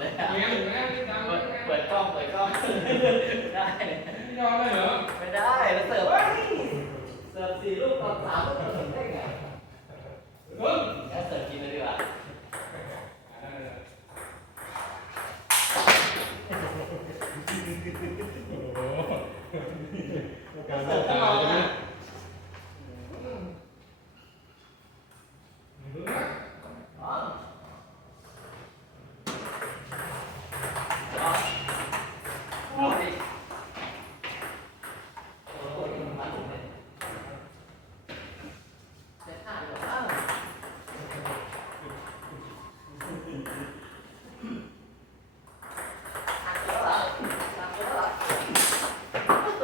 เลยอ่ไเปิดเปิดกล้องเปิดกล้องได้ ยอมได้เหรอไม่ได้แล้วเสิร์ฟเฮ้เสิร์ฟสี่ลูกตอนสามลูกเสิร์ได้ไงฮ้ย แล้วเสิร์ฟ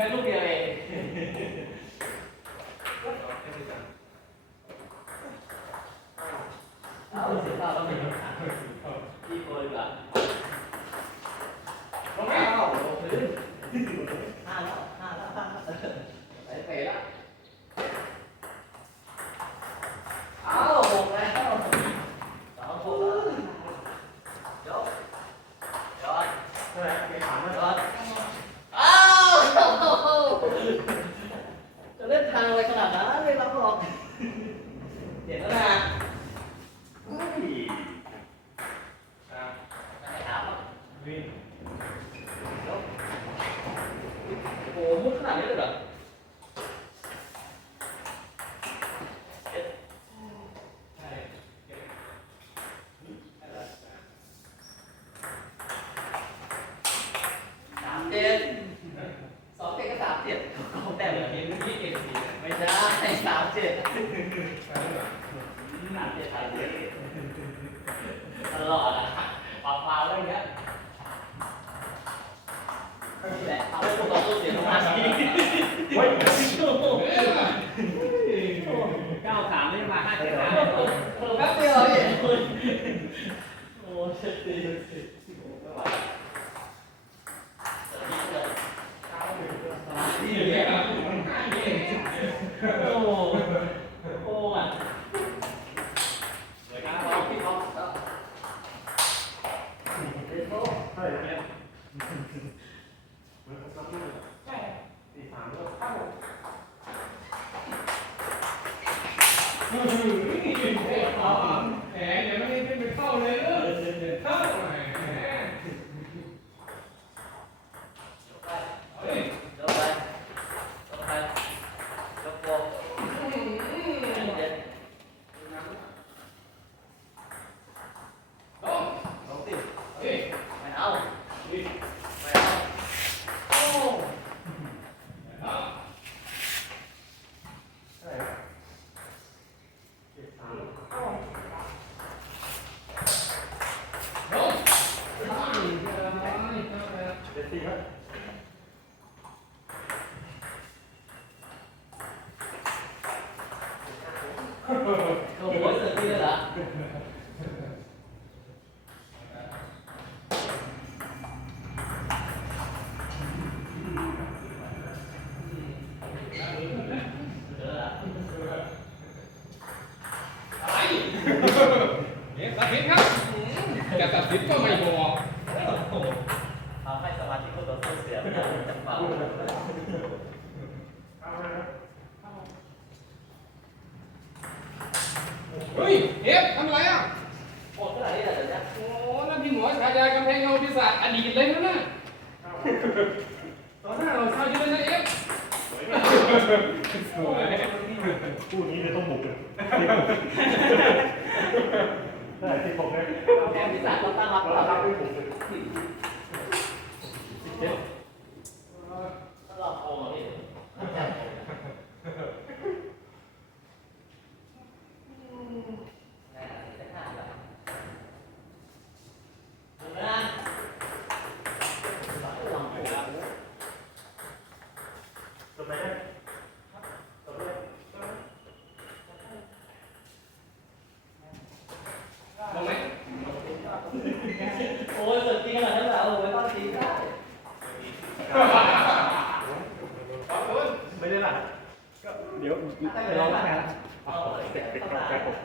ลูกแม่ลูกเดียวเองเอาเสียเปล่าต้องถามีที่โกยกว่าลงไหมเอาลงพื้นห้าแล้วห้าแล้วห้าแล้วไปเป๋ละเอาหกแล้วสองหกแล้วยกยอด ใช่ไหมไปถาม ย ว่า อดอ้าวจะเล่นทางอะไรขนาดนั้นไม่รับหรอกเห็นแล้วนะอุ้ย อะ ไม่ถามหรอก วิ่ง ยกโอ้โหมุดขนาดนี้เลยเหรอเจ็ด ใช่เก็บ สามเจ็ดสองเจ็ดก็สามเจ็ดเขาแต่ แต่ เหมื เมื่ อ อน กี้เมื่อกี้เก็บสีอะ ไม่ได้สามเจ็ดไปแล้วเหรอสามเจ็ดสามเจ็ดตลอดอะปากปลาอะไรเงี้ยนี่แหละเอาไปพวกเราตู้เสียงมาทีเฮ้ยเอ้ยว่ะเก้าสามไม่มาห้าเจ็ดนะเออแป๊บเดียวเองโอ้เจ็ดสี่ไม่ไหวนี่ นี่ เนี่ เนี่ย ย ง่ายเอง โอ้โอ้อะสวยครับเราพี่ท็อปก็เล่นโต้ ใช่เนี่ย มันซับมือใช่สี่สามแล้วเข้า แหมยังไม่ได้ขึ้นไปเข้าเลยเออเข้าหน่อยแหม ยกไป เฮ้ย ยกไปยกไปยกโป่เจ็ด โอ้ สองสิบ เฮ้ย ไม่เอา นี่ ไม่เอาโอ้ เอา ใช่เจ็ดสาม โอ้ย เจ็ดสี่ครับ โหเสือที่เลยเหรอเอออะไรเอ๊ะตัดสินครับจะตัดสินก็ไม่บอก ทำให้สมาธิคนต่อสู้เสียไม่ได้จังเป่า เอาเลยครับ เฮ้ยเอฟทำอะไรอะโอ้เท่าไหร่นี่แหละเดี๋ยวนี้โอ้นั่นพี่หมอฉายากำแพงเงาปีศาจอดีตเลยนะน่ะตอนหน้าเราเศร้าอยู่เลยนะเอฟสวยพูดนี้เลยต้องบุกเลยเเท่าไหร่ที่ผมเลยแอมพิศาจต้องตั้งรับเรารับทำด้วยผมเลย หลอกโอ้ยนะจะฆ่าแบบนะลองดูครับ จบไหมเนี่ยจบเลย ลงไหม โอ้ย นั้นเหรอโอ้ยต้องจริงได้ไม่ได้หลักก็เดี๋ยวลองแล้วกันเอาเลยเด็กๆต้องลองแป๊บยผม